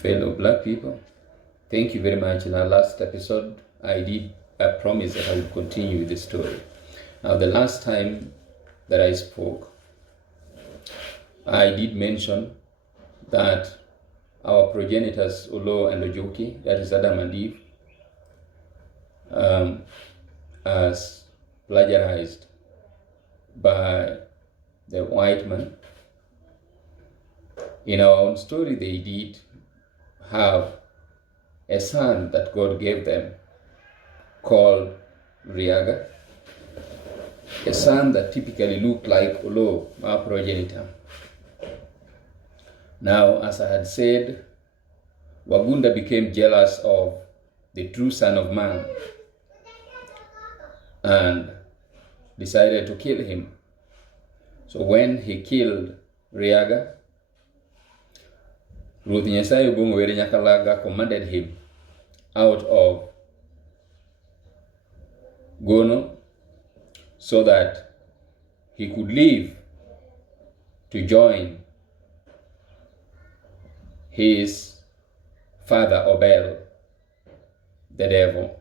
Fellow black people, thank you very much. In our last episode, I promised that I would continue with the story. Now, the last time that I spoke, I did mention that our progenitors, Olo and Ojoki, that is Adam and Eve, as plagiarized by the white man. In our own story, they did have a son that God gave them called Riaga, a son that typically looked like Olo, our progenitor. Now, as I had said, Wagunda became jealous of the true Son of Man and decided to kill him. So when he killed Riaga, Ruth Nyasaye Bongwere Nyakalaga commanded him out of Gono so that he could leave to join his father Obel, the devil,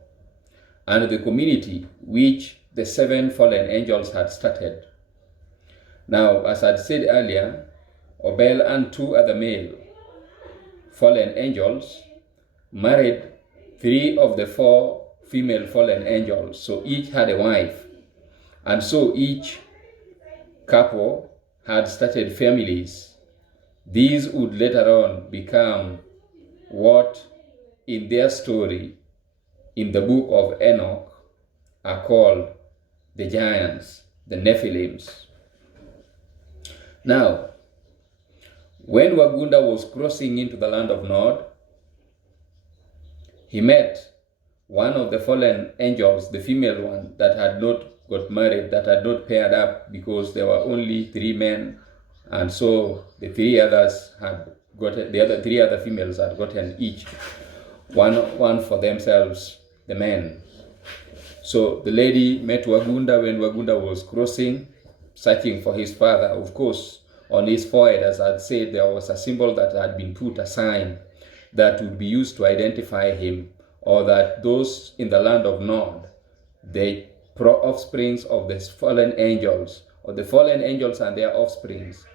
and the community which the 7 fallen angels had started. Now, as I said earlier, Obel and 2 other male fallen angels married 3 of the 4 female fallen angels, so each had a wife, and so each couple had started families. These would later on become what in their story in the book of Enoch are called the giants, the Nephilims. Now, when Wagunda was crossing into the land of Nod, he met one of the fallen angels, the female one, that had not got married, that had not paired up because there were only 3 men, and so the 3 others had gotten, the other 3 other females had gotten each one for themselves, the men. So the lady met Wagunda when Wagunda was crossing, searching for his father. Of course, on his forehead, as I had said, there was a symbol that had been put, a sign that would be used to identify him, or that those in the land of Nod, the offsprings of the fallen angels, or the fallen angels and their offsprings,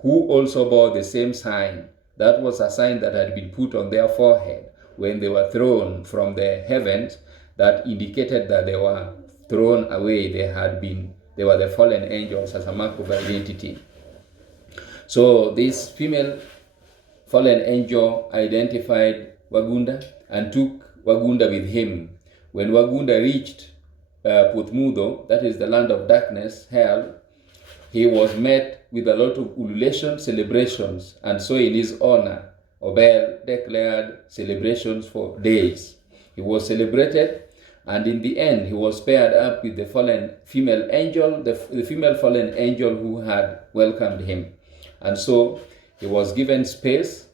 who also bore the same sign. That was a sign that had been put on their forehead when they were thrown from the heavens, that indicated that they were thrown away. They were the fallen angels as a mark of identity. So this female fallen angel identified Wagunda and took Wagunda with him. When Wagunda reached Putmudo, that is the land of darkness, hell, he was met with a lot of ululation celebrations, and so in his honor, Obel declared celebrations for days. He was celebrated, and in the end, he was paired up with the fallen female angel, the female fallen angel who had welcomed him. And so he was given space,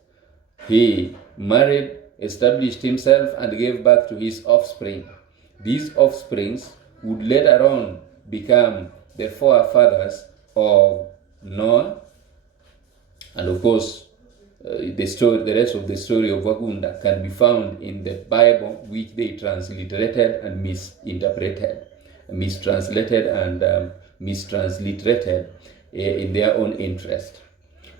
he married, established himself, and gave birth to his offspring. These offsprings would later on become the forefathers of Noah, and of course, the rest of the story of Wagunda can be found in the Bible, which they transliterated and mistranslated and mistransliterated in their own interest.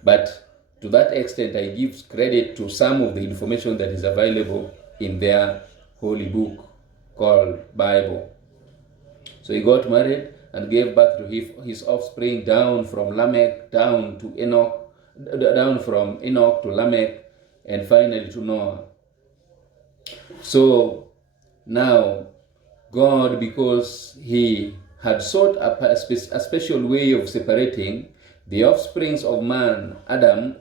But to that extent, I give credit to some of the information that is available in their holy book called Bible. So he got married and gave birth to his offspring down from Lamech, down to Enoch, down from Enoch to Lamech, and finally to Noah. So now God, because he had sought a special way of separating the offsprings of man, Adam,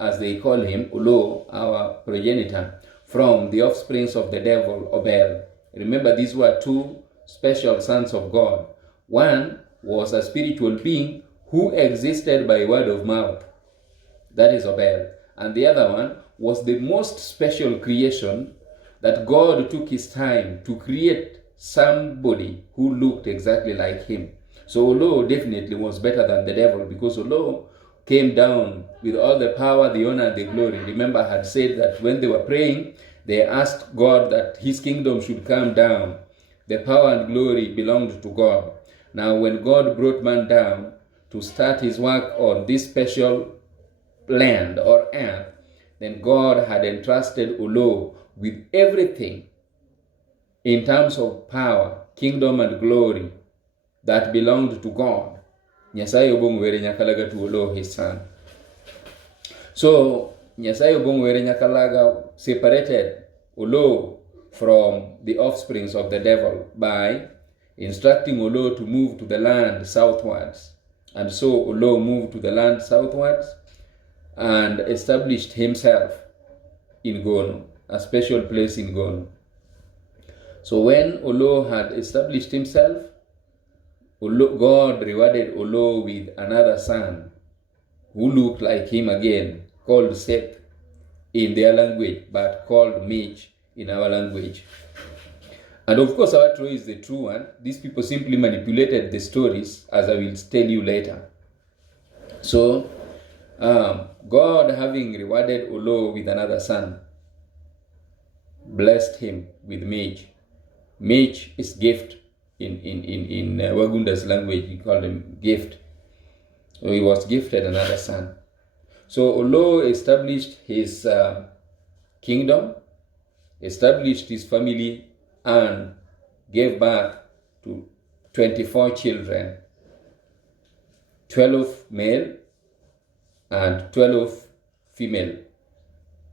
as they call him, Ulo, our progenitor, from the offsprings of the devil, Obel. Remember, these were 2 special sons of God. One was a spiritual being who existed by word of mouth, that is Obel. And the other one was the most special creation that God took his time to create somebody who looked exactly like him. So Olo definitely was better than the devil, because Olo came down with all the power, the honor, and the glory. Remember, I had said that when they were praying, they asked God that his kingdom should come down. The power and glory belonged to God. Now, when God brought man down to start his work on this special land or earth, then God had entrusted Olo with everything in terms of power, kingdom, and glory that belonged to God. Nyasaye obongwere nyakalaga to Olo, his son. So, Nyasaye obongwere nyakalaga separated Olo from the offsprings of the devil by instructing Olo to move to the land southwards. And so Olo moved to the land southwards and established himself in Gono, a special place in Gono. So when Olo had established himself, God rewarded Olo with another son who looked like him again, called Seth in their language, but called Mitch in our language. And of course, our story is the true one. These people simply manipulated the stories, as I will tell you later. So, God, having rewarded Olo with another son, blessed him with Mitch. Mitch is gift in Wagunda's language. He called him gift. So he was gifted another son. So Olo established his kingdom, established his family, and gave birth to 24 children, 12 male and 12 female.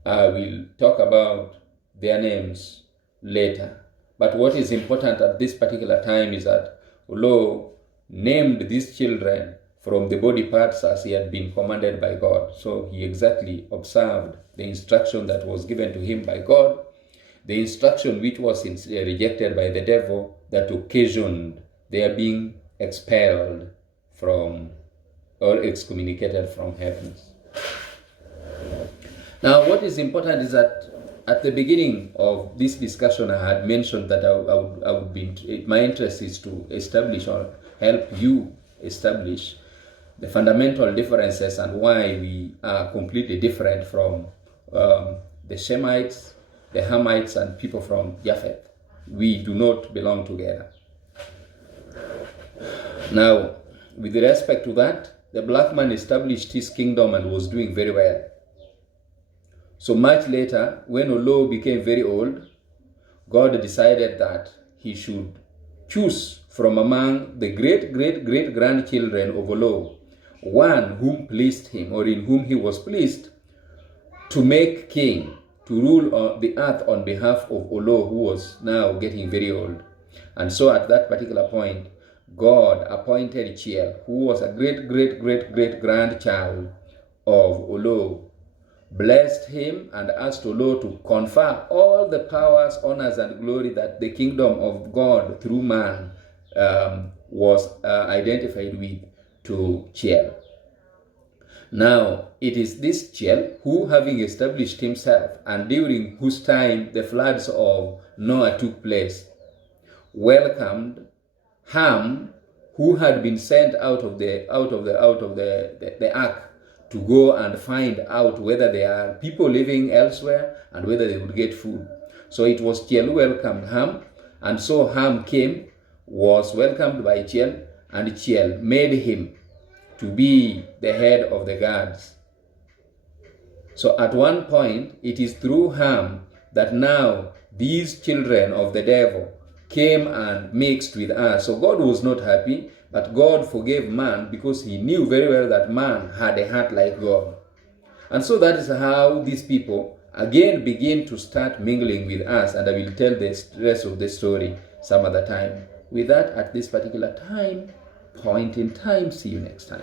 I will talk about their names later. But what is important at this particular time is that Olo named these children from the body parts as he had been commanded by God. So he exactly observed the instruction that was given to him by God, the instruction which was rejected by the devil that occasioned their being expelled from or excommunicated from heaven. Now, what is important is that at the beginning of this discussion, I had mentioned that I would be, my interest is to establish or help you establish the fundamental differences and why we are completely different from the Shemites, the Hamites, and people from Japheth. We do not belong together. Now, with respect to that, the black man established his kingdom and was doing very well. So much later, when Olo became very old, God decided that he should choose from among the great-great-great-grandchildren of Olo one whom pleased him, or in whom he was pleased, to make king, to rule the earth on behalf of Olo, who was now getting very old. And so at that particular point, God appointed Chiel, who was a great-great-great-great-grandchild of Olo, blessed him and asked Olo to confer all the powers, honors, and glory that the kingdom of God through man was identified with to Chiel. Now, it is this Chiel who, having established himself, and during whose time the floods of Noah took place, welcomed Ham, who had been sent out of the ark to go and find out whether there are people living elsewhere and whether they would get food. So it was Chiel who welcomed Ham, and so Ham came, was welcomed by Chiel, and Chiel made him to be the head of the guards. So at one point, it is through Ham that now these children of the devil came and mixed with us. So God was not happy, but God forgave man because he knew very well that man had a heart like God. And so that is how these people again begin to start mingling with us, and I will tell the rest of the story some other time. With that, at this particular point in time, see you next time.